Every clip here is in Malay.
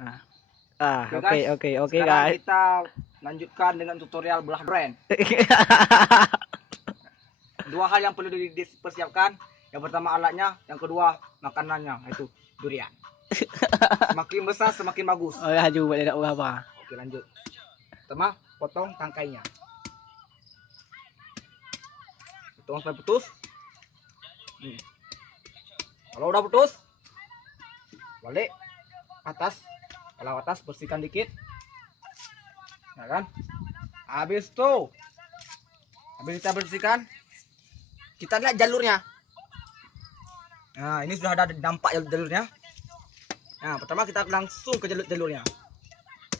Oke Sekarang guys. kita lanjutkan dengan tutorial belah durian. Dua hal yang perlu dipersiapkan. Yang pertama alatnya, yang kedua makanannya, yaitu durian. Semakin besar semakin bagus. Oh, haju buat dia nak buat apa? Oke, lanjut. Pertama, potong tangkainya. Potong sampai putus. Kalau udah putus, balik atas. Kalau atas bersihkan dikit, ya kan? Habis kita bersihkan, kita lihat jalurnya. Nah, ini sudah ada dampak jalurnya. Nah, pertama kita langsung ke jalurnya.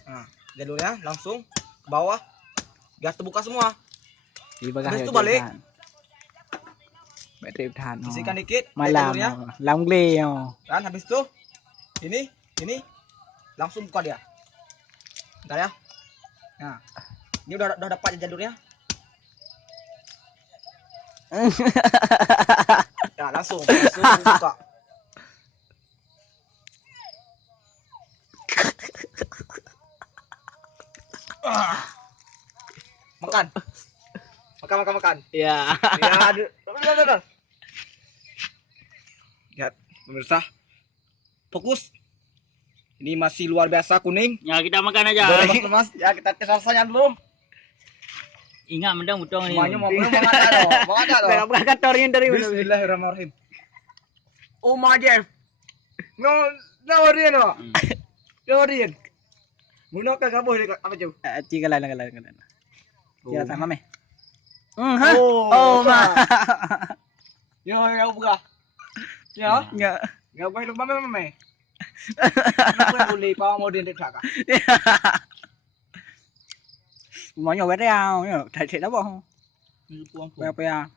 Nah, jalurnya langsung ke bawah, gas terbuka semua. Habis itu balik. Bateri tahan. Bersihkan dikit Malam jalurnya. Langle. Kan habis itu ini langsung buka dia. Bentar ya. Nah, ini udah dapat jalurnya. Nah, langsung buka. Makan. Ya. Ya, lihat pemirsa, fokus. Ini masih luar biasa kuning. Ya kita makan aja. Mas, ya kita tes rasanya dulu. Ingat mendang butong ni. Semuanya mau ada loh. Saya bukan katornya dari mana. Bismillahirrahmanirrahim. Oh my God. No worry no. No worry. Muna ka gabo apa jauh? Cikalan. Ya sama meh. Oh ma. Yo buka. Ya. Enggak boleh lupa meme. Kenapa boleh pa mau dia dekat kah? Semuanya wet ya. Thịt nó bông. Apa ya?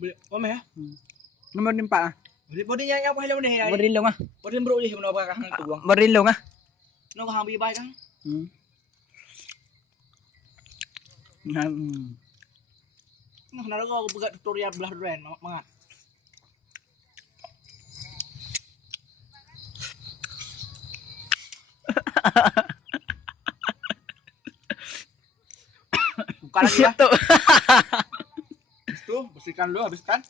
Meme ya? Nó nimpa. Bodinya apa helm ni? Berin luôn á. Bodin bro je kenapa kah tu buang. Berin luôn á. Nó có hàng bị bay kan? Nah, kenapa kau buka tutorial belah durian, mangat? Buka lagi ya. Itu bersihkan dulu, habiskan.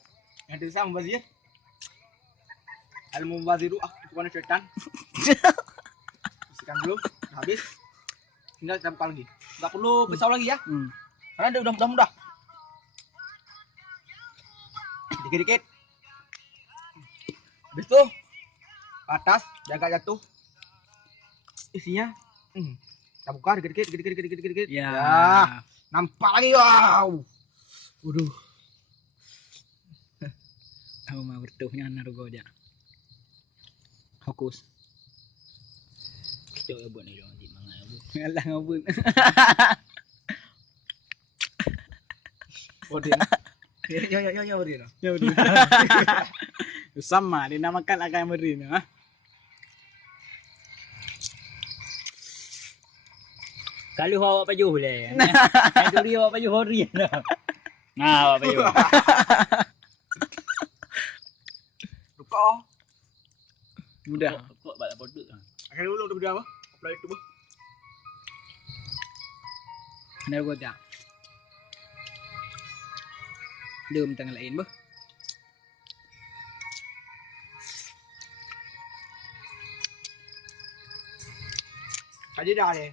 Yang tersisa membazir. Al mubaziru bukan setan. Bersihkan dulu, habis. Tinggal kita buka lagi. Enggak perlu pisau lagi ya. Karena dia udah mudah. Dikit-dikit. Habis itu atas jaga jatuh. Isinya kita buka dikit-dikit. Ya. Nampak lagi. Wow. Waduh. Aku mah bertuhnya narugo aja. Fokus. Kita buat ni dong, mangai abu. Alah ngabun. Odin. Ya Odin. Ya udah. Sama dinamakan akan berin, ha. Kalau awak baju boleh. Kalau dia awak baju hori. Nah, awak baju. Lupa. Mudah. Kok balik bodoh. Akhirnya dulu udah berapa? Apply itu, Bu. Ada gua tak. Dum tengah lain, Bu. Tadi dah ni.